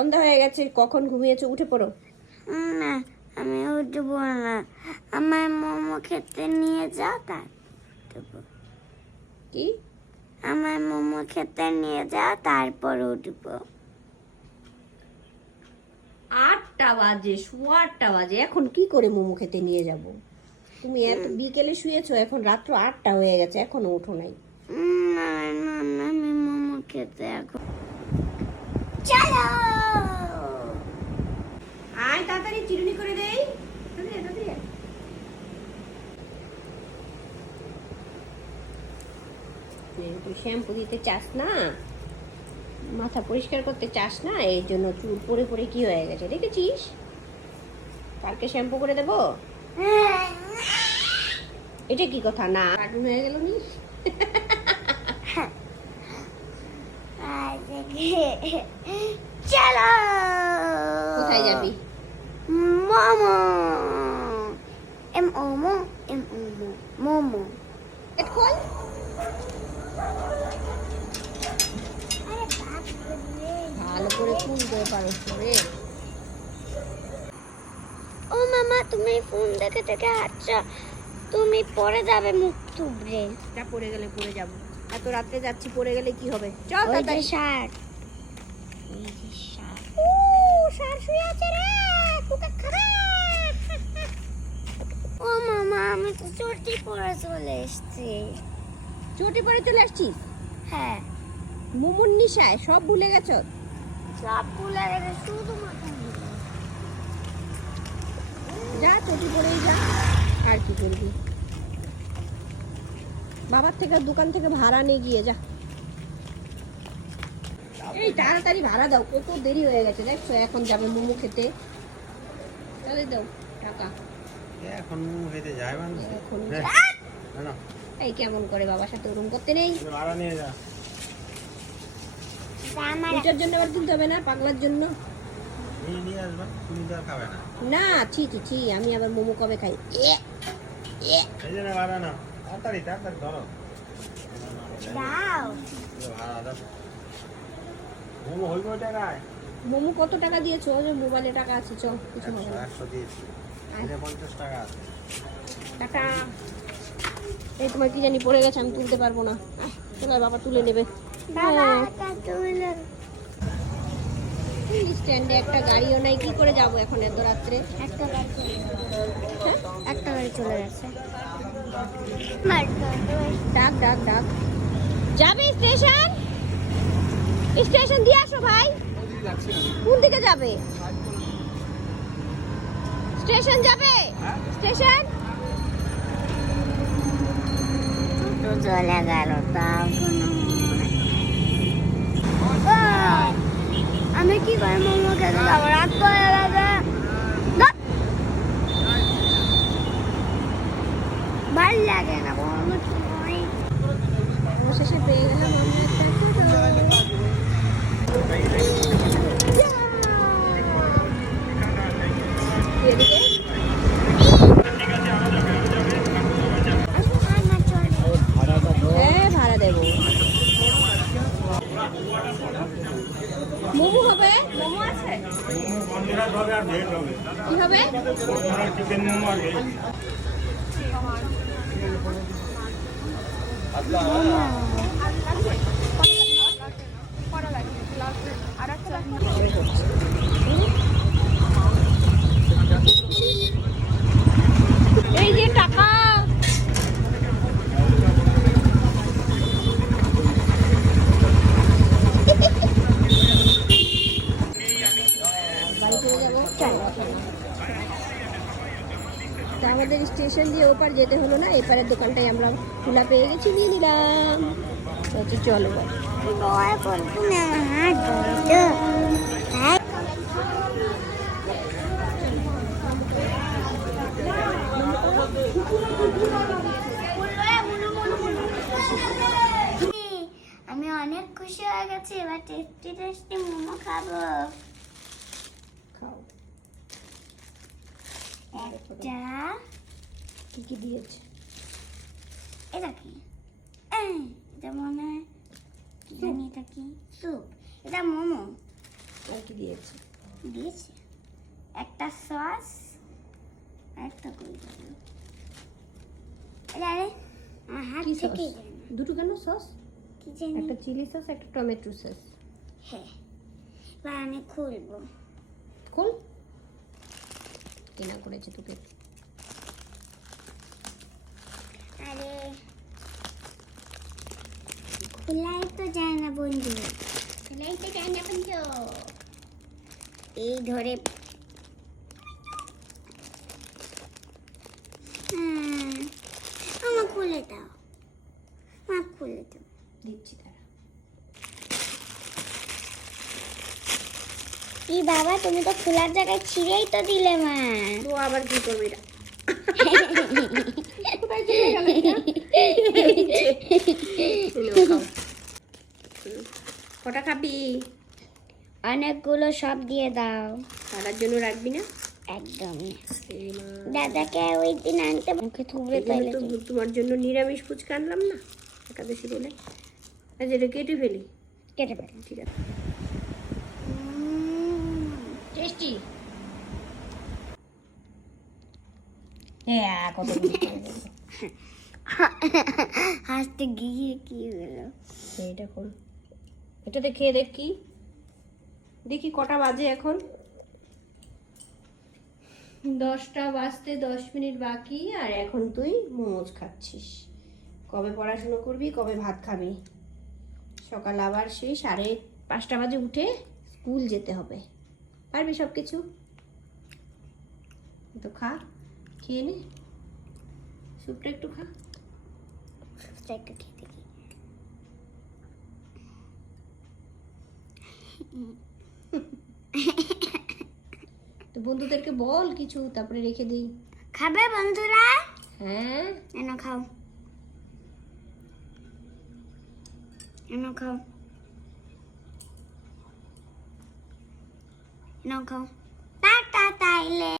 সন্ধ্যা হয়ে গেছে কখন ঘুমিয়েছো? উঠে পড়ো। না আমি উঠবো না। আমার মোমো খেতে নিয়ে যাও তার কি? আমার মোমো খেতে নিয়ে যাও তারপর উঠবো। আটটা বাজে সোয়া আটটা বাজে। এখন কি করে মোমো খেতে নিয়ে যাব? তুমি এত বিকেলে শুয়েছো এখন রাত্র আটটা হয়ে গেছে এখনও ওঠো নাই। না না না আমি মোমো খেতে এখন চলো! তাড়াতাড়ি চিরুনি করে দেই। তুই শ্যাম্পু দিতে চাস না? মাথা পরিষ্কার করতে চাস না? এই জন্য চুল পরে পরে কি হয়ে গেছে দেখেছিস? কালকে শ্যাম্পু করে দেবো? এটা কি কথা? না কার্টুন হয়ে গেল নি? চলো! কোথায় যাবি? মোমো এম ওমো এম ওমো মোমো গেট খোল ভালো করে খুলতে পারো রে ও মামা তুমি ফোন দেখে দেখে হাঁটছো। তুমি পরে যাবে মুখ থুবড়ে। এটা পড়ে গেলে পড়ে যাব। এত রাত্রে যাচ্ছি পড়ে গেলে কি হবে? চল তাড়াতাড়ি। শার্ট। ওই যে শার্ট। ও সার শুয়ে আছে রে। ও মামা আমি তো চটি পরে চলে এসেছি। চটি পরে চলে আসছিস? হ্যাঁ। মোমোর নিশায় সব ভুলে গেছো? সব ভুলে গেছে শুধু যা চটি পরেই যা আর কি করবি? বাবার থেকে দোকান থেকে ভাড়া নিয়ে গিয়ে যা। এই তাড়াতাড়ি ভাড়া দাও কত দেরি হয়ে গেছে দেখছ? এখন যাবে মোমো খেতে। তাহলে দাও টাকা। এখন মোমো যায় মানুষ। হ্যাঁ, না, না, এই কেমন করে বাবার সাথে ওরম করতে নেই? ভাড়া নিয়ে যা। এটার জন্য আবার কিনতে হবে না? পাগলার জন্য? না। না ছি ছি ছি আমি আবার মোমো কবে খাই? এ, এ। এই জন্য ভাড়া না তাড়াতাড়ি তাড়াতাড়ি ধরো। দাও। এগুলো ভাড়া দাও। মোমো হইব টাকায় মোমো কত টাকা দিয়েছ? ওই যে মোবাইলে টাকা আছে চল কিছু হবে একশো দিয়েছি। পঞ্চাশ টাকা আছে। টাকা এই তোমার কি জানি পড়ে গেছে আমি তুলতে পারব না। চলো বাবা তুলে নেবে। বাবা এটা তুলে। স্ট্যান্ডে একটা গাড়িও নাই কি করে যাব এখন এত রাত্রে? একটা গাড়ি চলে গেছে। হ্যাঁ? একটা গাড়ি চলে গেছে। ডাক ডাক ডাক। যাবে স্টেশন? স্টেশন দিয়ে আসো ভাই। কোন দিকে যাবে? স্টেশন যাবে? স্টেশন? তো চলে গেল তাও আমি কি করে মোমো খেতে যাব রাত করে গেছে ধ্যাৎ। ভালো লাগে না মোমো সময় অবশেষে পেয়ে গেলাম আমরা একটা এদিকে হ্যাঁ ভাড়া দেবো মোমো হবে মোমো আছে কি হবে চিকেন মোমো আর ভেজ কবে করছে এই যে টাকা বাড়ি চলে যাব তা আমাদের স্টেশন দিয়ে ওপার যেতে হলো না এপারের দোকানটাই আমরা খোলা পেয়ে গেছি নিয়ে নিলাম। চলো বলতো হ্যাঁ আমি অনেক খুশি হয়ে গেছি এবার টেস্টি টেস্টি মোমো খাব। খাও। একটা কি কি দিয়েছে? এটা কি এটা মনে হয় কি জানি এটা কি? স্যুপ। এটা মোমো। আর কি দিয়েছে? দিয়েছে? একটা সস একটা কই আরে হাত কি থেকে দুটো কেন সস? কি জানি। একটা চিলি সস একটা টমেটো সস। হ্যাঁ। এবার আমি খুলবো। খোল। কেনা করেছে তোকে। আরে খোলাই তো যায় না বন্ধু। খোলাই তো যায় না বন্ধু। এই ধরে। আমার খুলে দাও। আমার খুলে দাও। দিচ্ছি তারা। কি বাবা তুমি তো খোলার জায়গায় ছিঁড়েই তো দিলে মা। তো আবার কি করবে কটা খাবি? অনেকগুলো সব দিয়ে দাও। সারার জন্য রাখবি না? একদমই এই মা। দাদাকে ওই দিন আনতে মুখে থুবড়ে এই জন্য পেলে তো তোমার জন্য নিরামিষ ফুচকা আনলাম না? একাদশী বলে। আচ্ছা এটা কেটে ফেলি। কেটে ফেলে। ঠিক আছে। টেস্টি। হ্যাঁ কত হাসতে গিয়ে কি হলো? এটা কোন এটাতে খেয়ে দেখ দেখি কটা বাজে এখন। দশটা বাজতে দশ মিনিট বাকি, আর এখন তুই মোমোজ খাচ্ছিস। কবে পড়াশুনো করবি, কবে ভাত খাবি? সকাল আবার সেই সাড়ে পাঁচটা বাজে উঠে স্কুল যেতে হবে। পারবি সব কিছু তো খা, খেয়ে নে। স্যুপটা একটু খা সুপটা একটু খেতে কি তো বন্ধুদেরকে বল কিছু তারপরে রেখে দিই খাবে বন্ধুরা হ্যাঁ এনো খাও এনো খাও এনো খাও